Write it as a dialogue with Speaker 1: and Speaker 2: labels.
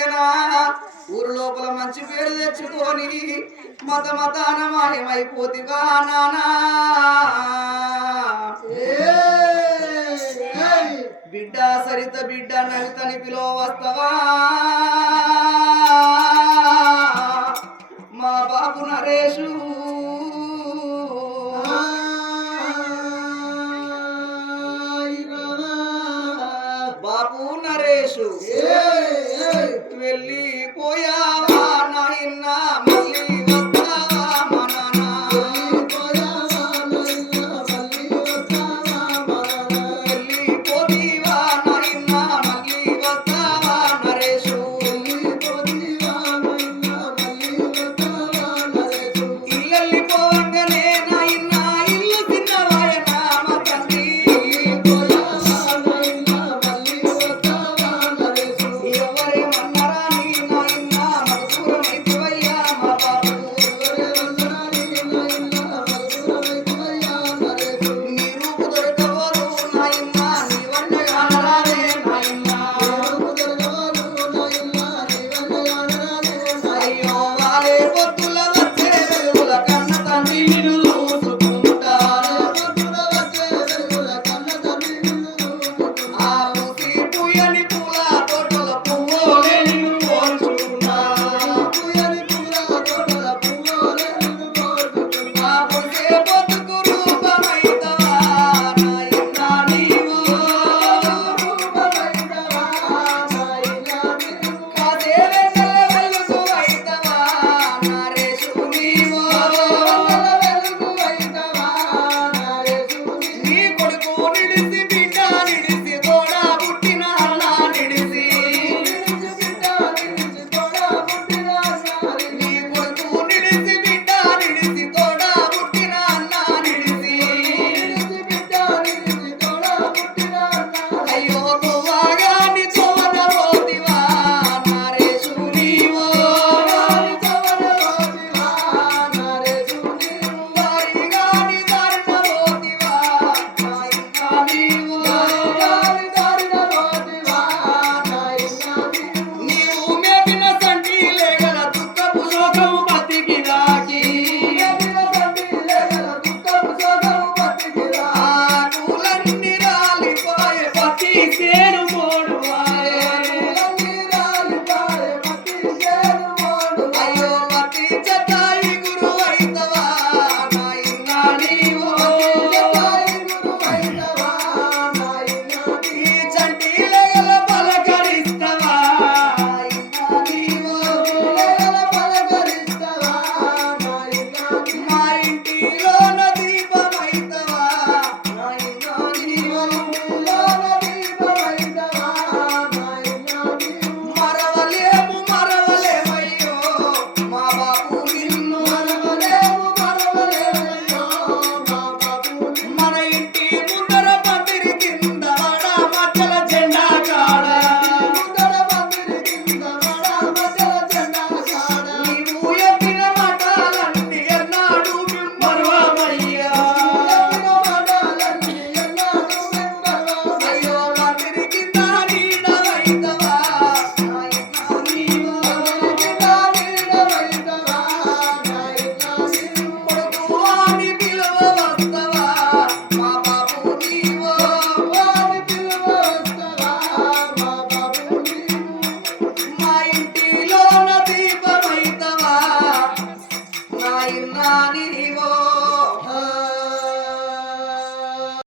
Speaker 1: ఎరికనా ఊరు లోపల మంచి పేరు తెచ్చుకొని మత మతాన మాయమైపోతివా నానా? బిడ్డ సరిత బిడ్డ నవితని పిలువ వస్తవా 我要。Ronnie.